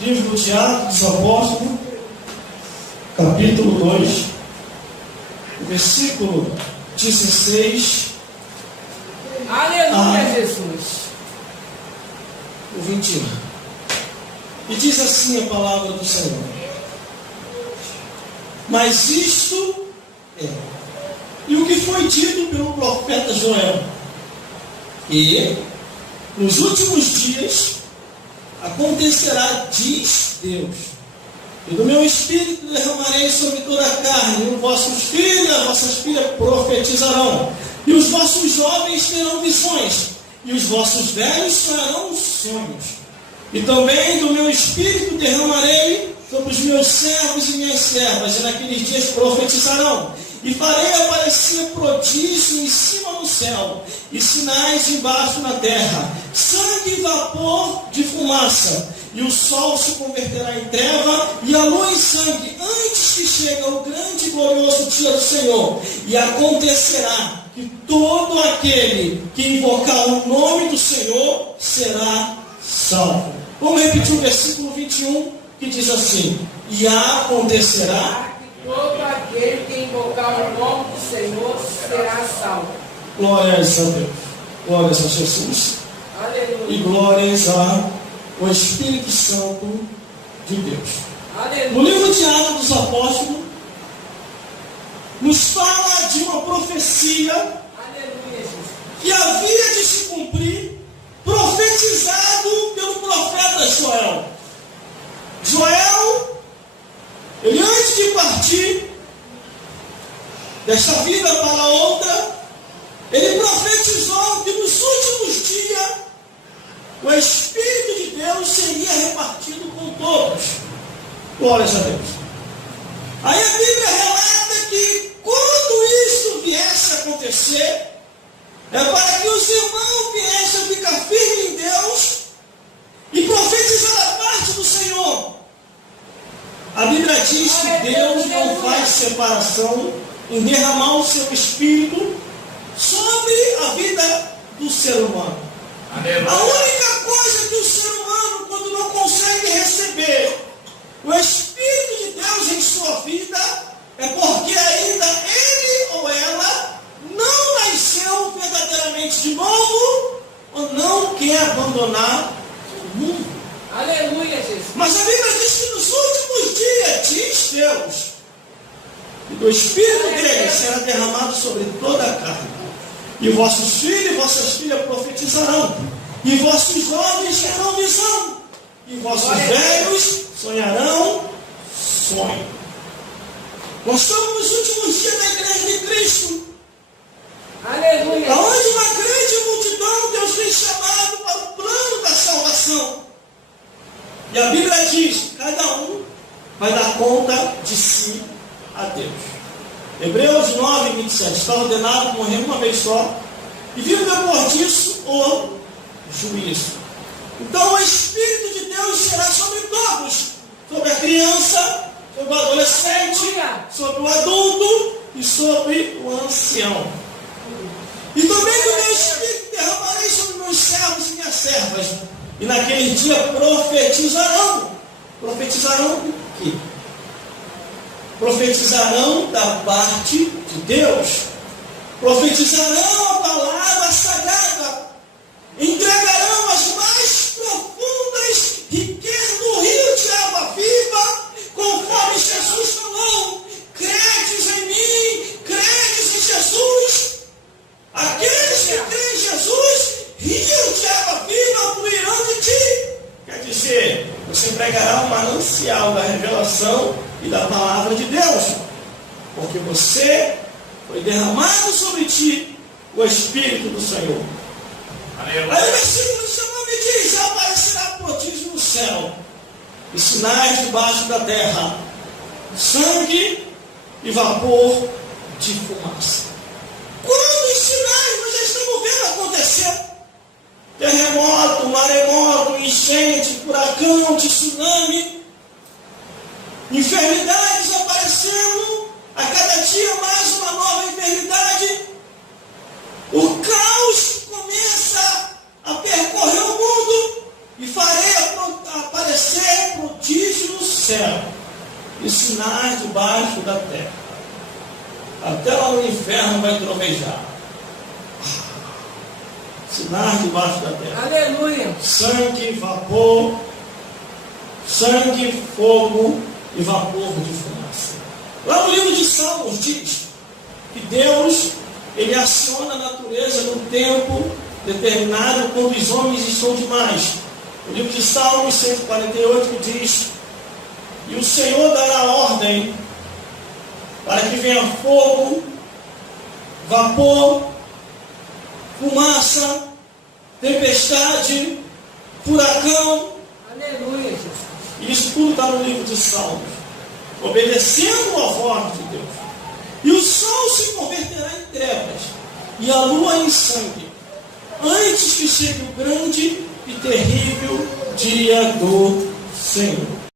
Livro de Atos dos Apóstolos, capítulo 2, versículo 16. Aleluia, Jesus. O 21. E diz assim a palavra do Senhor: mas isto é, e o que foi dito pelo profeta Joel, que nos últimos dias acontecerá, diz Deus, e do meu espírito derramarei sobre toda a carne, e os vossos filhos e as vossas filhas profetizarão, e os vossos jovens terão visões, e os vossos velhos sonharão sonhos. E também do meu espírito derramarei sobre os meus servos e minhas servas, e naqueles dias profetizarão. E farei aparecer prodígio em cima no céu, e sinais embaixo na terra, sangue e vapor de fumaça, e o sol se converterá em treva, e a lua em sangue, antes que chegue o grande e glorioso dia do Senhor. E acontecerá que todo aquele que invocar o nome do Senhor será salvo. Vamos repetir o versículo 21, que diz assim: e acontecerá Todo aquele que invocar o nome do Senhor será salvo. glórias a Deus, glórias a Jesus, Aleluia. e glórias ao Espírito Santo de Deus. Aleluia. No livro de Atos dos Apóstolos, nos fala de uma profecia Aleluia, Jesus. que havia de se cumprir, profetizado pelo profeta Joel. Joel, ele antes de partir desta vida para outra, ele profetizou que nos últimos dias o Espírito de Deus seria repartido com todos. Glórias a Deus. Aí a Bíblia relata que quando isso viesse a acontecer, é para que os irmãos viessem a ficar firmes em Deus e profetizar a parte do Senhor. A Bíblia diz que Deus não faz separação em derramar o seu Espírito sobre a vida do ser humano. A única coisa que o ser humano, quando não consegue receber o Espírito de Deus em sua vida, é porque ainda ele ou ela não nasceu verdadeiramente de novo, ou não quer abandonar o mundo. Aleluia, Jesus. Mas a Bíblia diz que nos últimos dias, diz Deus, e do Espírito dele será derramado sobre toda a carne. E vossos filhos e vossas filhas profetizarão, e vossos jovens terão visão, e vossos velhos sonharão sonho. Nós estamos nos últimos dias da igreja de Cristo, Aleluia. aonde uma grande multidão Deus tem chamado para o plano da salvação. E a Bíblia diz que cada um vai dar conta de si a Deus. Hebreus 9, 27. Está ordenado morrer uma vez só, e vive depois disso o juízo. Então o Espírito de Deus será sobre todos, sobre a criança, sobre o adolescente, sobre o adulto e sobre o ancião. E também do meu Espírito derramarei sobre meus servos e minhas servas, e naquele dia profetizarão. Profetizarão o quê? Profetizarão da parte de Deus. Profetizarão a palavra sagrada. Entregarão as mais profundas riquezas do rio de água viva, conforme Jesus falou: credes em mim, credes em Jesus. Aqueles que creem em Jesus, rios de água viva fluirão de ti. Quer dizer, você pregará o manancial da revelação e da palavra de Deus, porque você foi derramado sobre ti o Espírito do Senhor. Aí o versículo 19 diz: aparecerá prodígio no céu, e sinais debaixo da terra, sangue e vapor de fumaça. Quantos sinais nós já estamos vendo acontecer? Terremoto, maremoto, enchente, furacão, tsunami, enfermidades aparecendo, a cada dia mais uma nova enfermidade. O caos começa a percorrer o mundo, e farei aparecer céu e sinais debaixo da terra. Até lá no inferno vai trovejar. Sinais debaixo da terra. Aleluia. Sangue, vapor, sangue, fogo e vapor de fumaça. Lá no livro de Salmos diz que Deus, ele aciona a natureza num tempo determinado quando os homens estão demais. O livro de Salmos 148 diz: e o Senhor dará ordem para que venha fogo, vapor, fumaça, tempestade, furacão. Aleluia, Jesus. Isso tudo está no livro de Salmos. Obedecendo a voz de Deus. E o sol se converterá em trevas e a lua em sangue, antes que chegue o grande e terrível dia do Senhor.